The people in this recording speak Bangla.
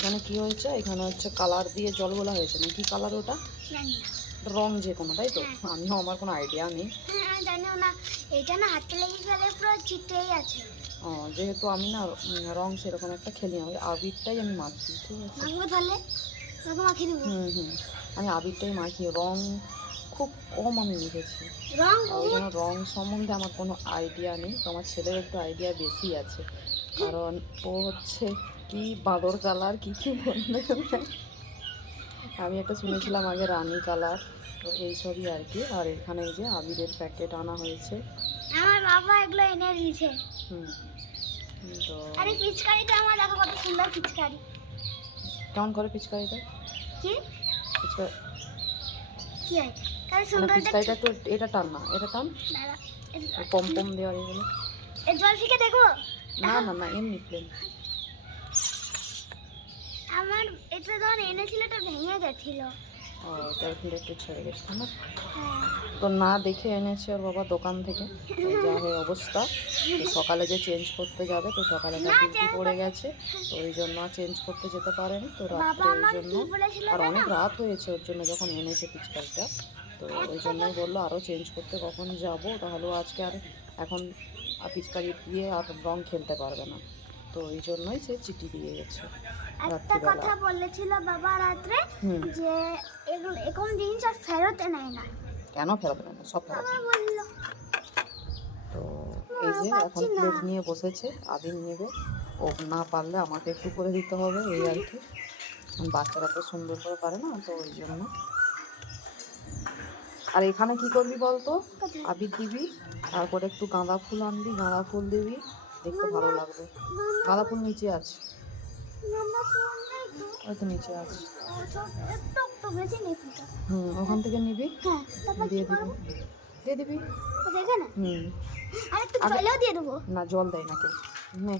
এখানে কি হয়েছে? এখানে হচ্ছে কালার দিয়ে জল গোলা হয়েছে না? কি কালার ওটা? রং যে কোনো তাই তো? আমিও আমার কোনো আইডিয়া নেই। হ্যাঁ জানিও না। এটা না হাতে লেগে গেলে পুরো চিটেই আছে। ও, যেহেতু আমি না রং সেরকম একটা খেলি ওই আবিরটাই আমি মাখি ঠিক আছে? মাখবো তাহলে? মাখিয়ে দেবো? হুম হুম। আমি আবিরটাই মাখি। রং খুব কম আমি লিখেছি রং আর ওই জন্য রং সম্বন্ধে আমার কোনো আইডিয়া নেই। তো আমার ছেলের একটু আইডিয়া বেশি আছে। কারণ ও হচ্ছে কি বাঁদর কালার কি কি বলবে আমি একটা শুনেছিলাম আগে রানী কালার তো এইসবই আর কি। আর এখানে এই যে আবিরের প্যাকেট আনা হয়েছে। আমার বাবা এগুলো এনে দিয়েছে। হুম। তো আরে পিচকারিটা আমার দেখো কত সুন্দর পিচকারি। কেমন করে পিচকারিটা? কি? পিচকারি কি আছে তাহলে মানে সুন্দর পিচকারিটা একটু এটা টান না এটা টান। পম পম দেওয়ার এগুলো। এর জল থেকে দেখো না না না এমনি প্লেন আমার এটা যখন এনেছিল এটা ভেঙে গেছিল। ও তার কিন্তু একটু ছেড়ে গেছে না? হ্যাঁ। তো না দেখে এনেছে ওর বাবা দোকান থেকে। যা হয় অবস্থা সকালে যে চেঞ্জ করতে যাবে তো সকালে তার ডিউটি পড়ে গেছে তো ওই জন্য আর চেঞ্জ করতে যেতে পারেনি তো রাত্রে ওই জন্য আর অনেক রাত হয়েছে ওর জন্য যখন এনেছে পিচকারিটা তো ওই জন্যই বলল আরও চেঞ্জ করতে কখন যাব তাহলে আজকে আর এখন পিচকারি দিয়ে আর রং খেলতে পারবে না। তো ওই জন্যই সে চিঠি দিয়ে গেছে একটা কথা বলেছিল বাবা রাত্রে যে এরকম জিনিস আর ফেরত নেয় না। কেন ফেরত নেয় না? সব ফেরত তো এই যে এখন প্লেট নিয়ে বসেছে আদিন নেবে। ও না পারলে আমাকে একটু করে দিতে হবে এই আর কি। বাচ্চারা তো সুন্দর করে পারে না তো ওই জন্য। আর এখানে কি করবি বলতো? আবির দিবি তারপরে একটু গাঁদা ফুল আনবি গাঁদা ফুল দিবি। দেখতে ভালো লাগবে। গাঁদা ফুল নিচে আছে। ওই তো নিচে আছে। হুম ওখান থেকে নিবি? হ্যাঁ দিয়ে দিবি। দিয়ে দিবি? না হুম না জল দেয় নাকি কেউ। নে।